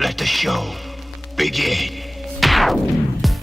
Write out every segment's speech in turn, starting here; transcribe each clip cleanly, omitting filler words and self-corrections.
Let the show begin.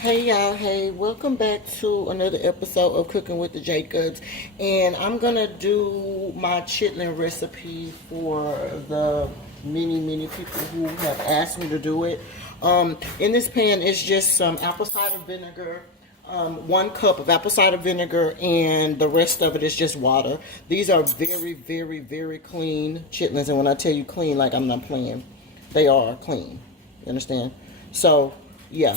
Hey y'all, hey, welcome back to another episode of Cooking with the Jacobs. And I'm gonna do my chitlin recipe for the many people who have asked me to do it. In this pan is just some apple cider vinegar, 1 cup of apple cider vinegar, and the rest of it is just water. These are very clean chitlins, and when I tell you clean, like I'm not playing, they are clean. You understand? So yeah.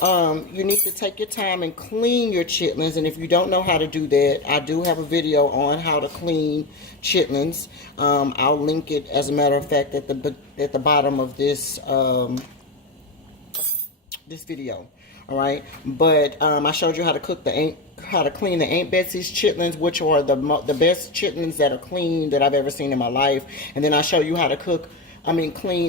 You need to take your time and clean your chitlins, and if you don't know how to do that, I do have a video on how to clean chitlins. I'll link it, as a matter of fact, at the bottom of this this video. All right, but I showed you how to cook how to clean the Aunt Betsy's chitlins, which are the best chitlins that are clean that I've ever seen in my life. And then I show you how to clean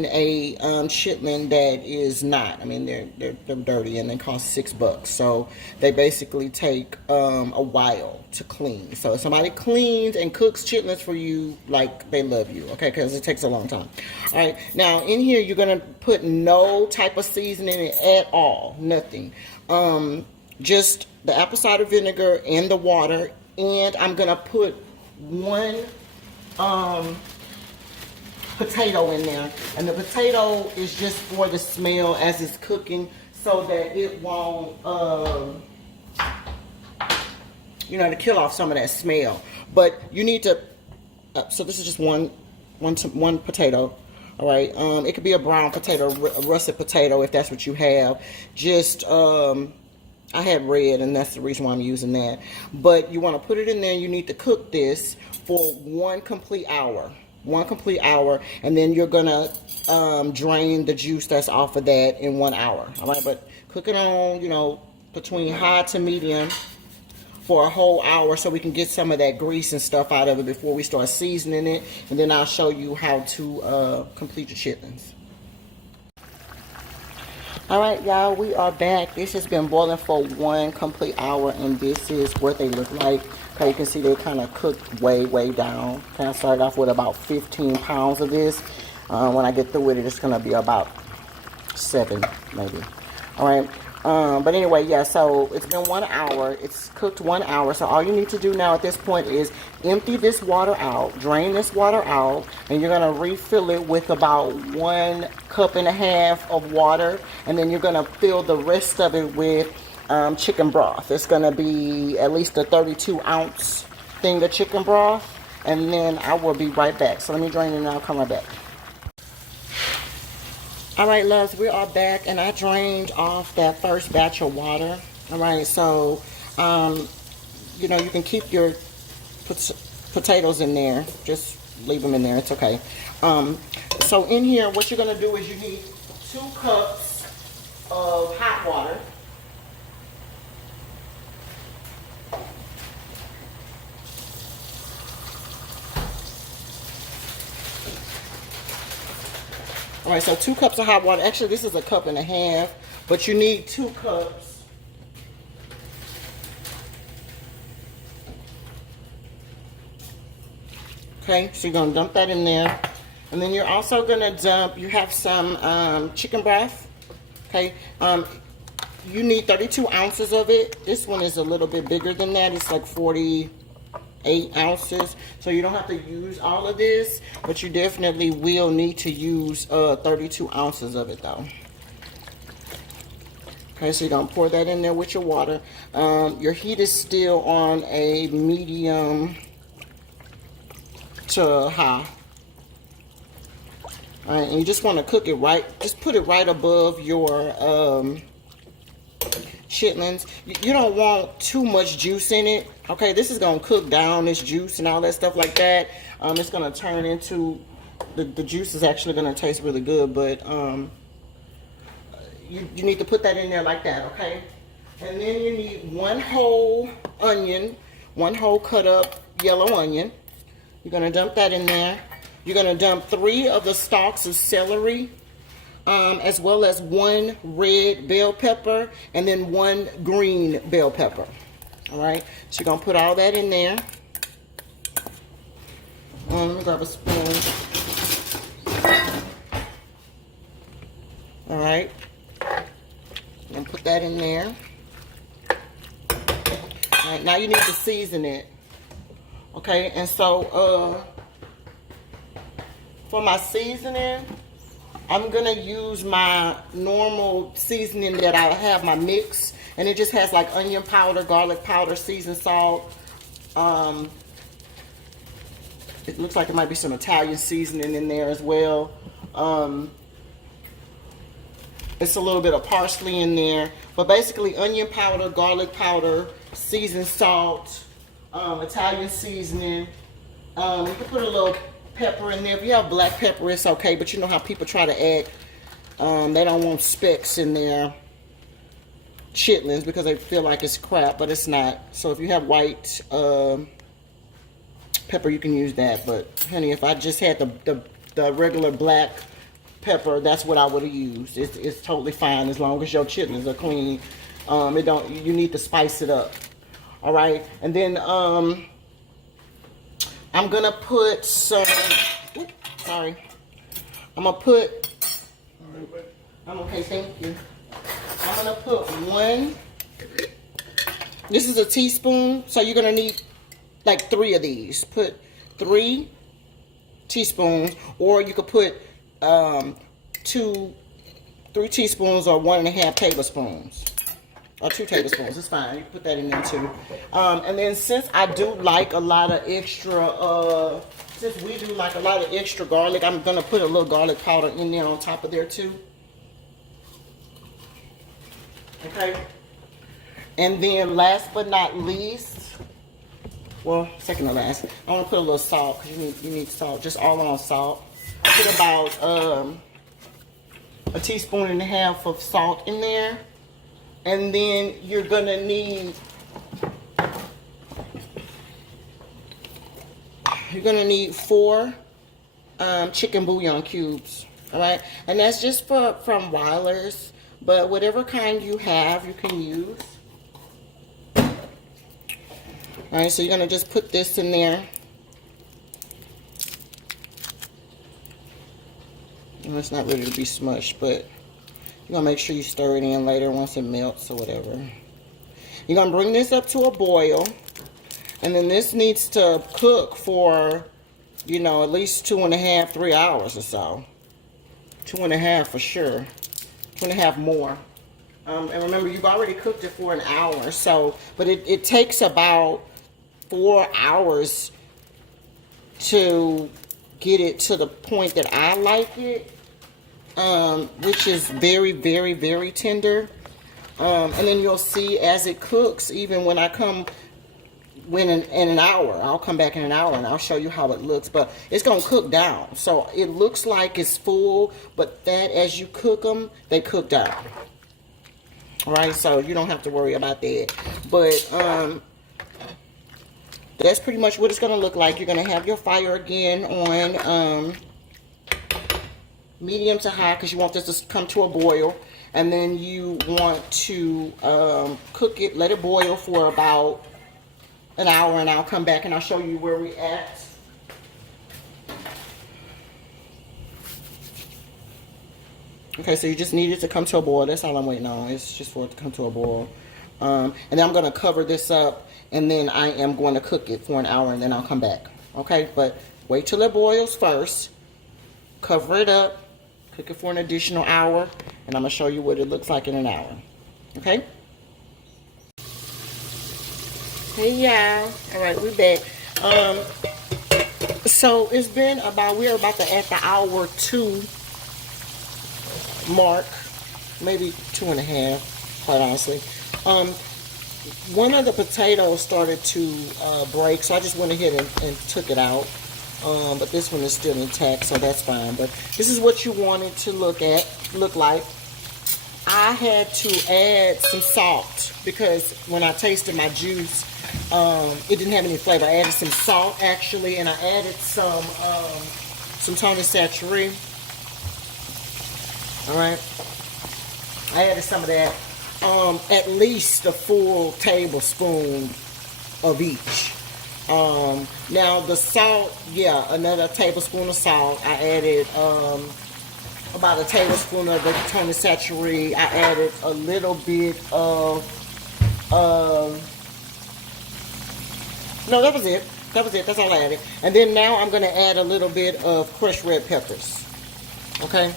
a chitlin that is not. I mean, they're dirty and they cost $6. So they basically take a while to clean. So if somebody cleans and cooks chitlins for you, like, they love you, okay? Because it takes a long time. All right. Now in here, you're gonna put no type of seasoning in it at all. Nothing. Just the apple cider vinegar and the water. And I'm gonna put one potato in there, and the potato is just for the smell as it's cooking, so that it won't to kill off some of that smell. But you need to so this is just one potato. All right, it could be a brown potato, a russet potato, if that's what you have. Just I had red, and that's the reason why I'm using that. But you want to put it in there. You need to cook this for 1 complete hour. 1 complete hour, and then you're gonna drain the juice that's off of that in 1 hour. All right, but cook it on, between high to medium for a whole hour, so we can get some of that grease and stuff out of it before we start seasoning it. And then I'll show you how to complete your chitlins. All right, y'all, we are back. This has been boiling for 1 complete hour, and this is what they look like. Okay, you can see they kind of cooked way down. Okay, I started off with about 15 pounds of this. When I get through with it, it's going to be about 7, maybe. All right. But anyway, yeah, so it's been 1 hour. It's cooked 1 hour. So all you need to do now at this point is empty this water out, drain this water out, and you're going to refill it with about 1.5 cups of water. And then you're going to fill the rest of it with chicken broth. It's going to be at least a 32-ounce thing of chicken broth. And then I will be right back. So let me drain it and I'll come right back. All right, loves, we are back, and I drained off that first batch of water. All right, so, you can keep your potatoes in there. Just leave them in there. It's okay. So in here, what you're going to do is you need 2 cups of hot water. All right, so 2 cups of hot water. Actually, this is a 1.5 cups, but you need 2 cups. Okay, so you're going to dump that in there. And then you're also going to dump, you have some chicken broth. Okay, you need 32 ounces of it. This one is a little bit bigger than that. It's like 48 ounces, so you don't have to use all of this, but you definitely will need to use 32 ounces of it though. Okay, so you're gonna pour that in there with your water. Your heat is still on a medium to high. All right, and you just want to cook it right, just put it right above your chitlins. You don't want too much juice in it. Okay, this is gonna cook down this juice and all that stuff like that. It's gonna turn into the juice is actually gonna taste really good, but you need to put that in there like that. Okay, and then you need 1 whole onion, 1 whole cut up yellow onion. You're gonna dump that in there. You're gonna dump 3 of the stalks of celery, as well as 1 red bell pepper, and then 1 green bell pepper. All right, so you're gonna put all that in there. Let me grab a spoon. that in there. All right, now you need to season it. Okay, and so for my seasoning, I'm gonna use my normal seasoning that I have, my mix, and it just has like onion powder, garlic powder, seasoned salt. It looks like it might be some Italian seasoning in there as well. It's a little bit of parsley in there, but basically onion powder, garlic powder, seasoned salt, Italian seasoning. You can put a little pepper in there. If you have black pepper, it's okay, but you know how people try to add, they don't want specks in their chitlins because they feel like it's crap, but it's not. So if you have white pepper, you can use that. But honey, if I just had the regular black pepper, that's what I would have used. It's totally fine as long as your chitlins are clean. You need to spice it up. All right, and then I'm gonna put some. Oops, sorry. I'm okay. Thank you. I'm gonna put one. This is a teaspoon, so you're gonna need like 3 of these. Put 3 teaspoons, or you could put 3 teaspoons or 1.5 tablespoons. Or 2 tablespoons, it's fine. You can put that in there too. And then since I do like a lot of extra, since we do like a lot of extra garlic, I'm gonna put a little garlic powder in there on top of there too. Okay. And then last but not least, well, second to last, I want to put a little salt because you need salt, just all on salt. I put about 1.5 teaspoons of salt in there. And then you're gonna need 4 chicken bouillon cubes. All right, and that's just from Weiler's, but whatever kind you have, you can use. All right, so you're gonna just put this in there. And it's not ready to be smushed, but you're going to make sure you stir it in later once it melts or whatever. You're going to bring this up to a boil. And then this needs to cook for, you know, at least 2.5, 3 hours or so. 2.5 for sure. 2.5 more. And remember, you've already cooked it for an hour. So, but it takes about 4 hours to get it to the point that I like it. Which is very, very, very tender. And then you'll see as it cooks, even when I come in an hour, I'll come back in an hour and I'll show you how it looks. But it's going to cook down. So it looks like it's full, but that as you cook them, they cook down. All right, so you don't have to worry about that. But that's pretty much what it's going to look like. You're going to have your fire again on medium to high because you want this to come to a boil, and then you want to cook it, let it boil for about an hour, and I'll come back and I'll show you where we at. Okay, so you just need it to come to a boil. That's all I'm waiting on. It's just for it to come to a boil. And then I'm going to cover this up, and then I am going to cook it for an hour, and then I'll come back. Okay, but wait till it boils first. Cover it up. Cook it for an additional hour, and I'm going to show you what it looks like in an hour. Okay? Hey, y'all. All right, we're back. So it's been we're about to at the hour 2 mark, maybe 2.5, quite honestly. One of the potatoes started to break, so I just went ahead and took it out. But this one is still intact, so that's fine. But this is what you want it to look like. I had to add some salt because when I tasted my juice, it didn't have any flavor. I added some salt actually, and I added some Tony Satchery. All right, I added some of that. At least a full tablespoon of each. Now the salt, yeah, another tablespoon of salt. I added about a tablespoon of the Tony Satchery. I added a little bit of, no, that was it. That was it. That's all I added. And then now I'm going to add a little bit of crushed red peppers. Okay?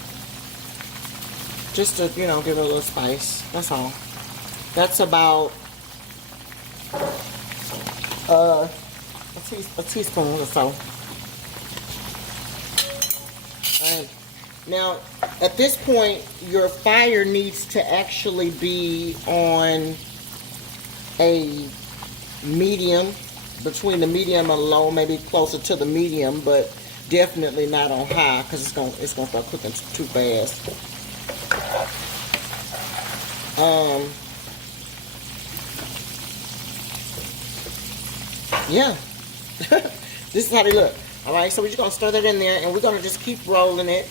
Just to, you know, give it a little spice. That's all. That's about a teaspoon or so. Alright. Now, at this point, your fire needs to actually be on a medium, between the medium and low, maybe closer to the medium, but definitely not on high because it's gonna start cooking too fast. Yeah, this is how they look. All right, so we're just gonna stir that in there, and we're gonna just keep rolling it.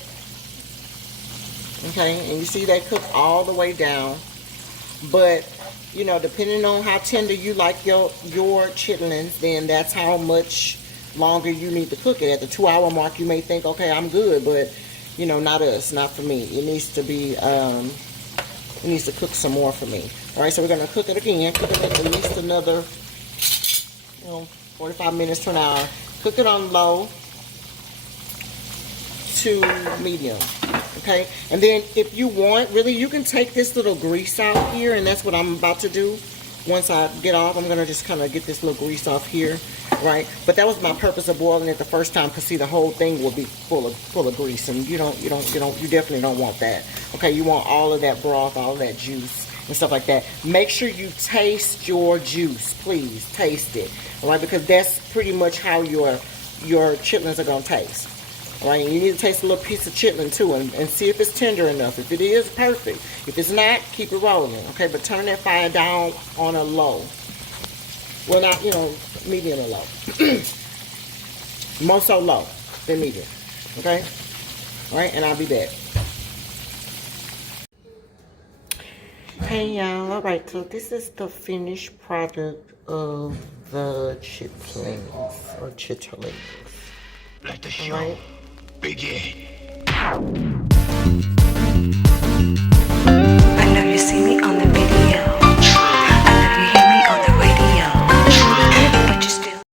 Okay, and you see they cook all the way down, but you know, depending on how tender you like your chitlins, then that's how much longer you need to cook it. At the 2-hour mark, you may think, okay, I'm good, but you know, not us, not for me. It needs to be, it needs to cook some more for me. All right, so we're gonna cook it again, cook it at least another, 45 minutes to an hour. Cook it on low to medium. Okay, and then if you want, really, you can take this little grease out here, and that's what I'm about to do. Once I get off, I'm gonna just kind of get this little grease off here, right? But that was my purpose of boiling it the first time, because see, the whole thing will be full of grease, and you definitely don't want that. Okay, you want all of that broth, all of that juice and stuff like that. Make sure you taste your juice, please taste it, all right? Because that's pretty much how your chitlins are gonna taste. All right, and you need to taste a little piece of chitlin too, and see if it's tender enough. If it is, perfect. If it's not, keep it rolling, okay? But turn that fire down on a low. Well, not, you know, medium or low. More so low than medium, okay? All right, and I'll be back. Hey, y'all. All right, so this is the finished product of the chitlins, or chitterlings. Let the show begin.